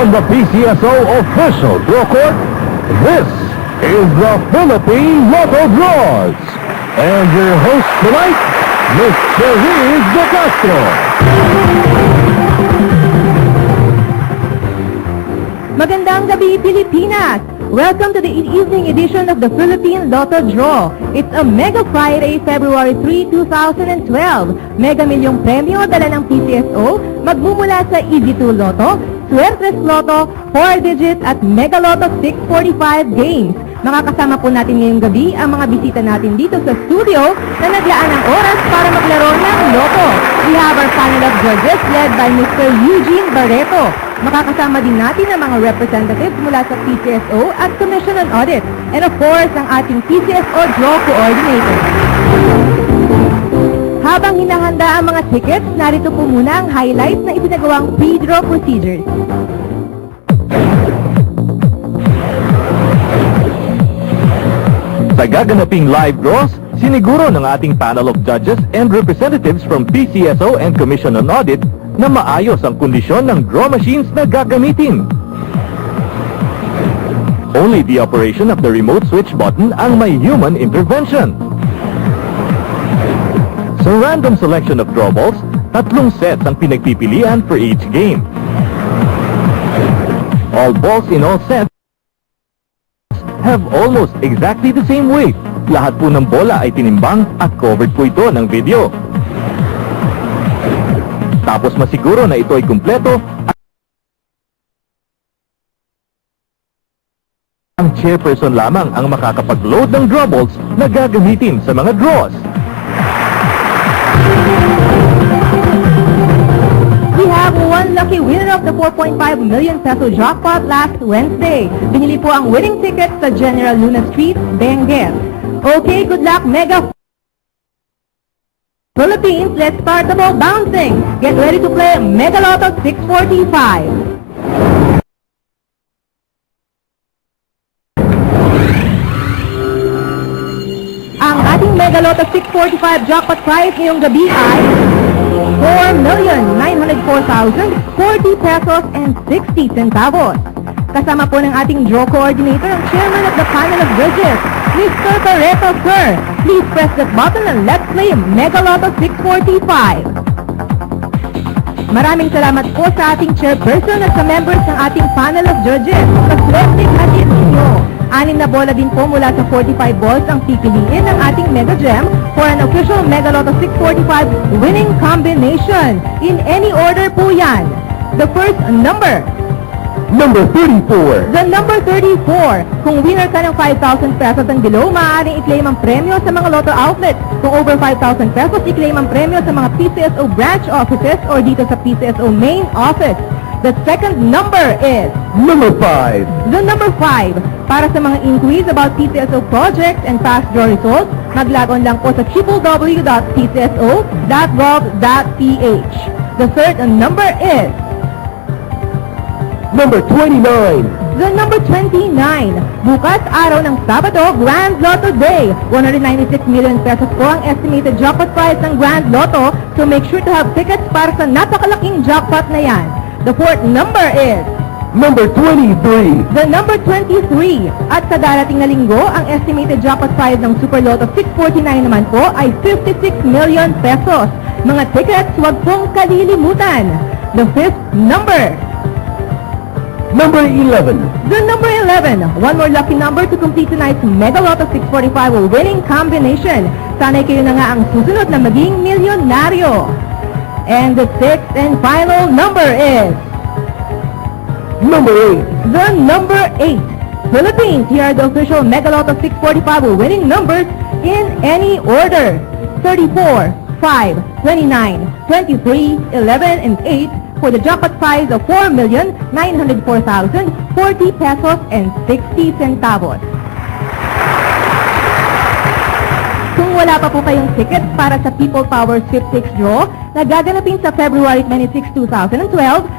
From the PCSO official draw court, this is the Philippine Lotto Draws. And your host tonight, Miss Cherise De Castro. Magandang gabi, Pilipinas! Welcome to the evening edition of the Philippine Lotto Draw. It's a Mega Friday, February 3, 2012. Mega milyong premyo dala ng PCSO, magmumula sa Easy2 Lotto, Suertes Lotto, 4-digit at Mega Lotto 645 games. Makakasama po natin ngayong gabi ang mga bisita natin dito sa studio na naglaan ng oras para maglaro ng Lotto. We have our panel of judges led by Mr. Eugene Barreto. Makakasama din natin ang mga representatives mula sa PCSO at Commission on Audit. And of course, ang ating PCSO Draw Coordinator. Habang hinahanda ang mga tickets, narito po muna ang highlights na ipinagawang pre-draw procedures. Sa gaganaping live draws, siniguro ng ating panel of judges and representatives from PCSO and Commission on Audit na maayos ang kondisyon ng draw machines na gagamitin. Only the operation of the remote switch button ang may human intervention. Sa random selection of draw balls, 3 sets ang pinagpipilian for each game. All balls in all sets have almost exactly the same weight. Lahat po ng bola ay tinimbang at covered po ito ng video. Tapos masiguro na ito ay kumpleto, ang chairperson lamang ang makakapag-load ng draw balls na gagamitin sa mga draws. We have one lucky winner of the 4.5 million peso jackpot last Wednesday. Binili po ang winning ticket sa General Luna Street, Benguet. Okay, good luck, Mega Philippines. Let's start the ball bouncing. Get ready to play Mega Lotto 645. Ang ating Mega Lotto 645 jackpot prize ngayong gabi ay 4,904,040 pesos and 60 centavos. Kasama po ng ating draw coordinator ang chairman of the panel of judges, Mr. Barreto, sir. Please press that button and let's play Mega Lotto 645. Maraming salamat po sa ating chairperson at sa members ng ating panel of judges. Paswerte natin ninyo. 6 na bola din po mula sa 45 balls ang pipiliin ng ating Mega Gem for an official Mega Lotto 645 winning combination. In any order po yan. The first number. Number 34. The number 34. Kung winner ka ng 5,000 pesos and below, maaaring i-claim ang premyo sa mga Lotto outlets. Kung over 5,000 pesos, i-claim ang premyo sa mga PCSO branch offices or dito sa PCSO main office. The second number is Number 5. the number 5. Para sa mga inquiries about PCSO projects and fast draw results, mag-log-on lang po sa www.pcso.gov.ph. The third number is Number 29. the number 29. Bukas, araw ng Sabado, Grand Lotto Day. 196 million pesos po ang estimated jackpot prize ng Grand Lotto, so make sure to have tickets para sa napakalaking jackpot na yan. The fourth number is Number 23. the number 23. At sa darating na linggo, ang estimated jackpot prize ng Super Lotto 649 naman po ay 56 million pesos. Mga tickets, huwag pong kalilimutan. The fifth number. Number 11. The number 11. One more lucky number to complete tonight's Mega Lotto 645 winning combination. Sana'y kayo na nga ang susunod na maging milyonaryo. And the sixth and final number is Number 8. the number 8. Philippines, here are the official Mega Lotto 645 winning numbers in any order. 34, 5, 29, 23, 11, and 8 for the jackpot prize of 4,904,040 pesos and 60 centavos. Kung wala pa po kayong tickets para sa People Power Sweepstakes Draw na gaganapin sa February 26, 2012,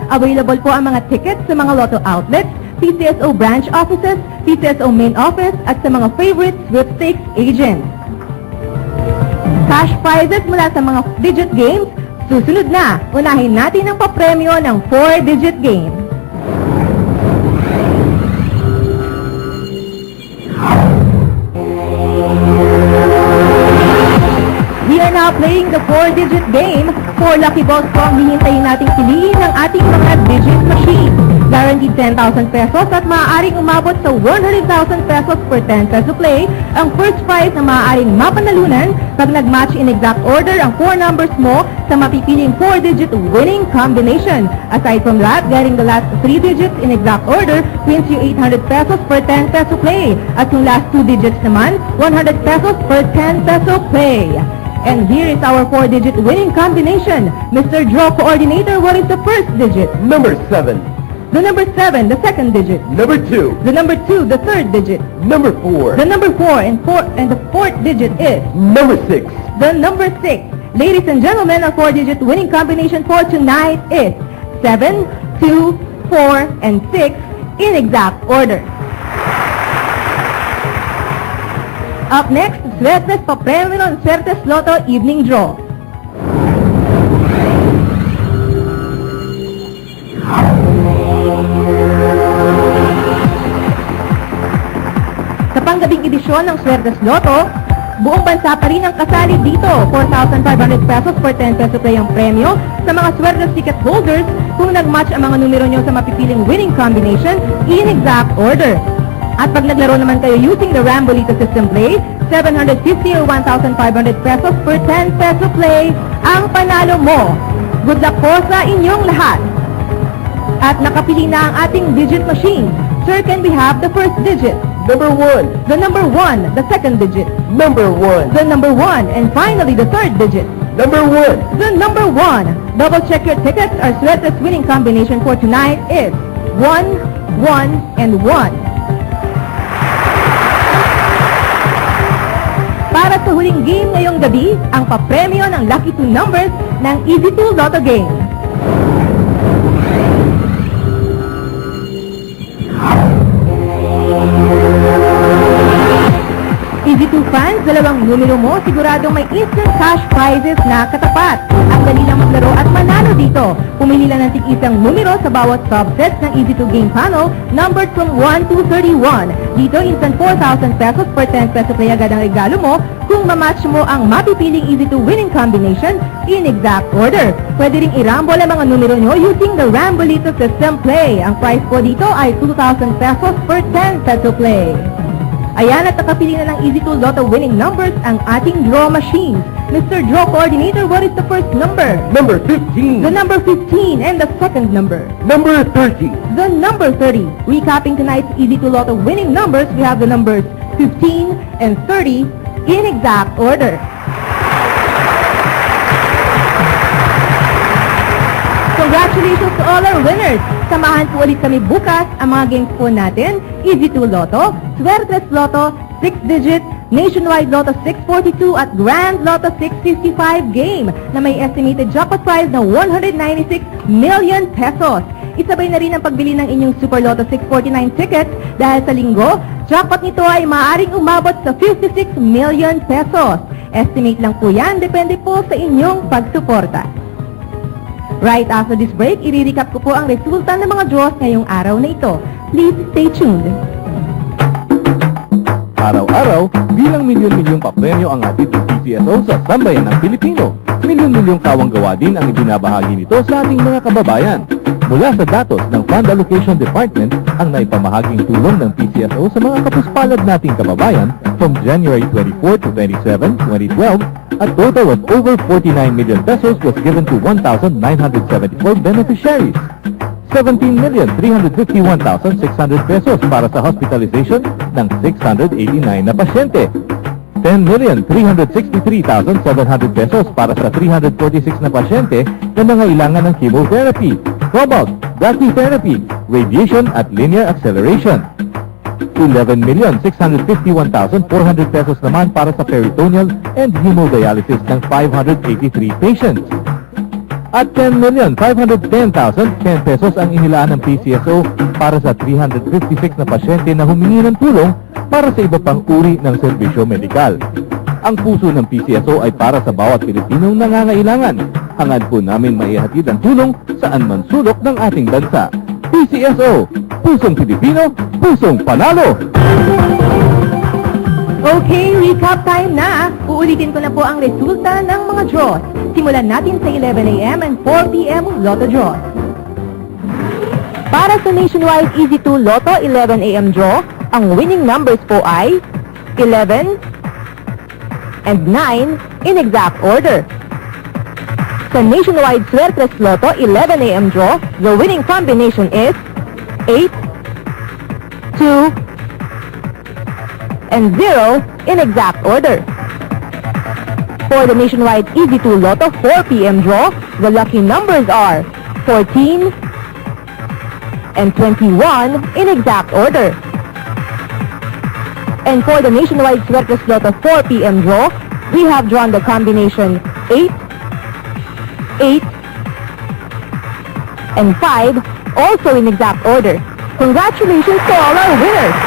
available po ang mga tickets sa mga Lotto outlets, PCSO branch offices, PCSO main office, at sa mga favorite sweepstakes agents. Cash prizes mula sa mga digit games, susunod na. Unahin natin ang papremyo ng 4-digit game. playing the 4-digit game. 4 lucky balls po ang hihintayin nating piliin ng ating mga digit machine. Guaranteed 10,000 pesos at maaaring umabot sa 100,000 pesos per 10 peso play. Ang first prize na maaaring mapanalunan pag nag-match in exact order ang 4 numbers mo sa mapipiling 4-digit winning combination. Aside from that, getting the last 3 digits in exact order wins you 800 pesos per 10 peso play. At yung last 2 digits naman, 100 pesos per 10 peso play. And here is our 4-digit winning combination. Mr. Draw Coordinator, what is the first digit? Number 7. The number 7, the second digit. Number 2. The number 2, the third digit. Number 4. The number 4 and the fourth digit is Number 6. the number 6. Ladies and gentlemen, our 4-digit winning combination for tonight is 7, 2, 4, and 6 in exact order. Up next, Suertes Papremyo ng Suertes Lotto Evening Draw. Sa panggabing edisyon ng Suertes Lotto, buong bansa pa rin ang kasali dito. 4,500 pesos per 10 peso play ang premyo sa mga Suertes ticket holders kung nag-match ang mga numero nyo sa mapipiling winning combination in exact order. At pag naglaro naman kayo using the Rambolito system play, 750 or 1,500 pesos per 10 peso play ang panalo mo. Good luck po sa inyong lahat. At nakapili na ang ating digit machine. Sir, can we have the first digit? Number 1. The number 1, the second digit. Number 1. The number 1, and finally the third digit. Number 1. The number 1. Double check your tickets. Our Suertes winning combination for tonight is 1, 1, and 1. Para sa huling game ngayong gabi, ang papremyo ng lucky 2 numbers ng Easy 2 Lotto Game. Easy 2 fans, dalawang numero mo, siguradong may instant cash prizes na katapat. Ang dali lang maglaro at manalo dito. Pumili lang ng tig-isang numero sa bawat subset ng Easy 2 Game Panel, numbered from 1 to 31. Dito, instant 4,000 pesos per 10 peso play agad ang regalo mo kung mamatch mo ang mapipiling Easy 2 winning combination in exact order. Pwede ring irambol ang mga numero nyo using the Rambolito system play. Ang price po dito ay 2,000 pesos per 10 peso play. Ayan, at nakapili na ng Easy 2 Lotto winning numbers ang ating draw machines. Mr. Draw Coordinator, what is the first number? Number 15. The number 15 and the second number. Number 30. The number 30. Recapping tonight's Easy 2 Lotto winning numbers, we have the numbers 15 and 30 in exact order. Congratulations to all our winners! Samahan po ulit kami bukas ang mga games po natin, Easy 2 Lotto, Suertes Lotto, 6-digit, Nationwide Lotto 642 at Grand Lotto 655 game na may estimated jackpot prize na 196 million pesos. Isabay na rin ang pagbili ng inyong Super Lotto 649 tickets dahil sa linggo, jackpot nito ay maaaring umabot sa 56 million pesos. Estimate lang po yan, depende po sa inyong pagsuporta. Right after this break, i-recap ko po ang resulta ng mga draws ngayong araw na ito. Please stay tuned. Araw-araw, bilang milyon-milyong papremyo ang hatid ng PCSO sa sambayan ng Pilipino. Milyon-milyong kawang-gawa din ang ibinabahagi nito sa ating mga kababayan. Mula sa datos ng Fund Allocation Department, ang naipamahaging tulong ng PCSO sa mga kapuspalad nating kababayan from January 24 to 27, 2012, a total of over 49 million pesos was given to 1,974 beneficiaries. 17,351,600 pesos para sa hospitalization ng 689 na pasyente. 10,363,700 pesos para sa 346 na pasyente na nangailangan ng chemotherapy, cobalt, brachytherapy, radiation at linear acceleration. 11,651,400 pesos naman para sa peritoneal and hemodialysis ng 583 patients. At 10,510,010 pesos ang inilaan ng PCSO para sa 356 na pasyente na humingi ng tulong para sa iba pang uri ng serbisyo medikal. Ang puso ng PCSO ay para sa bawat Pilipinong nangangailangan. Hangad po namin maihatid ang tulong saan man sulok ng ating bansa. PCSO, pusong Pilipino, pusong panalo! Okay, recap time na. Uulitin ko na po ang resulta ng mga draws. Simulan natin sa 11 a.m. and 4 p.m. Lotto draws. Para sa Nationwide Easy 2 Lotto 11 a.m. draw, ang winning numbers po ay 11 and 9 in exact order. Sa Nationwide Suertes Lotto 11 a.m. draw, the winning combination is 8, 2, and 0 in exact order. For the Nationwide Easy 2 Lotto 4 p.m. draw, the lucky numbers are 14 and 21 in exact order. And for the Nationwide Suertes Lotto 4 p.m. draw, we have drawn the combination 8, 8, and 5, also in exact order. Congratulations to all our winners!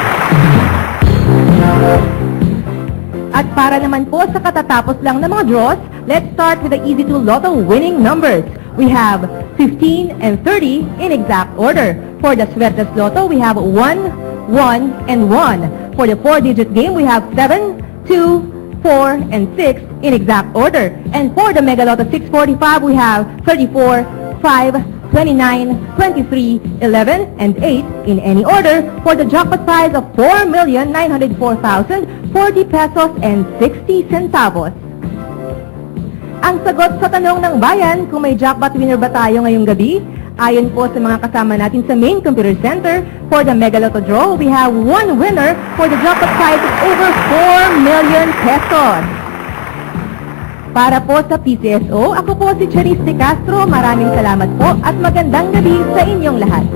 At para naman po sa katatapos lang ng mga draws, let's start with the Easy 2 Lotto winning numbers. We have 15 and 30 in exact order. For the Suertes Lotto, we have 1, 1, and 1. For the 4-digit game, we have 7, 2, 4, and 6 in exact order. And for the Mega Lotto 645, we have 34, 5, 29, 23, 11, and 8 in any order for the jackpot prize of 4,904,040 pesos and 60 centavos. Ang sagot sa tanong ng bayan, kung may jackpot winner ba tayo ngayong gabi? Ayon po sa mga kasama natin sa main computer center, for the Mega Lotto draw, we have one winner for the jackpot prize of over 4 million pesos. Para po sa PCSO, ako po si Charis De Castro. Maraming salamat po at magandang gabi sa inyong lahat.